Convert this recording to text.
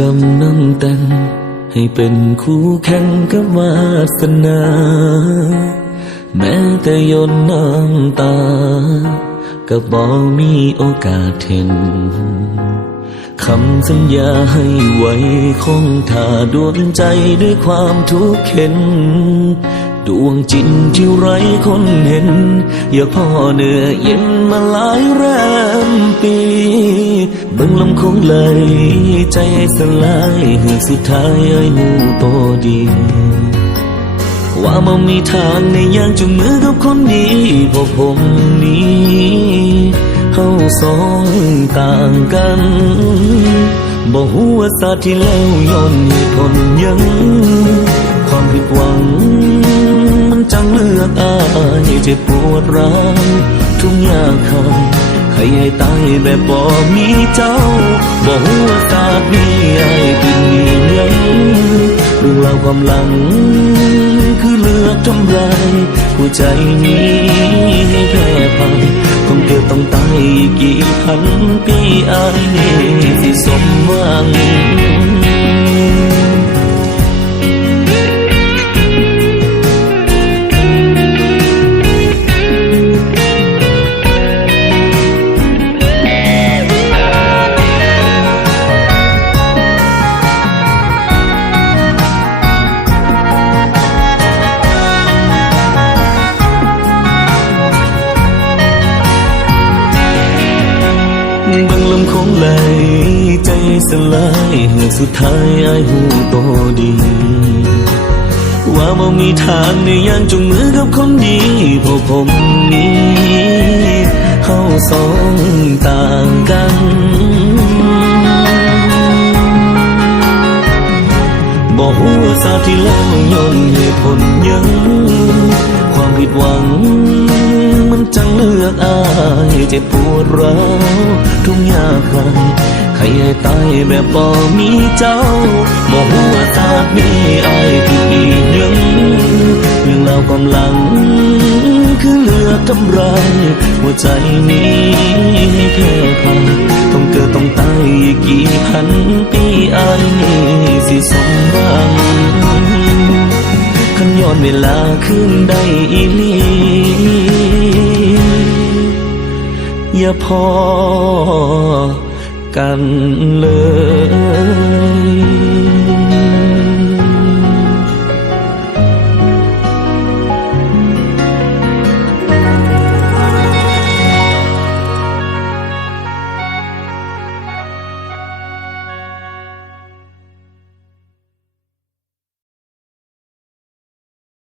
กำนัมเต็งให้เป็นคู่แข่งกับวาสนา แม้แต่ยนน้ำตา ก็บอกมีโอกาสเห็นคำสัญญาให้ไว้คงท่าดวงใจด้วยความทุกข์เข็น ดวงจิตที่ไร้คนเห็น อย่าพ่อเหนือเย็นมาหลายแรมปี เบิ่งลำคงเลยใจสลายเฮือสุดท้ายไอ้หมูโตดี ว่ามันมีทางในย่างจุงมือกับคนนี้พวกผมนี้เฮาสองต่างกันบ่ฮู้ว่าสาที่แล้วย้อนเหตุผลยังความผิดหวัง มันจังเลือกอายเจ็บปวดร้าวทุกอย่างคาย ให้ไอ้ตายแบบบ่มีเจ้าบ่ฮู้ว่าสาดนี้อายเป็นหยังเรื่องราวความหลัง คือเลือกทำลายหัวใจนี้ให้แพ้พังคงเกิดต้องตายกี่พันปีอายนี่สิสมหวัง บังลมคงไหลใจสลายเหือกสุดท้ายอายหูโตดี ว่าบ่มีทางในย่างจุงมือกับคนดีพวกผมนี้เฮาสองต่างกันบอกหัวสาที่แล้วย้อนเหตุผลยัง ความผิดหวัง มันจังเลือกอายเจ็บปวดร้าว ยางใครให้ตายแบบบ่มีเจ้าบอกหัวาสานี้อายผิดอีกหยังเรื่องราวความหลัง คือเลือกทำร้ายหัวใจนี้ให้แค่ใครต้องเกิดต้องตายอีกกี่พันปีอายนี่สิสมหวังขันย้อนเวลาขึ้นได้อีลี อย่าพอกันเลย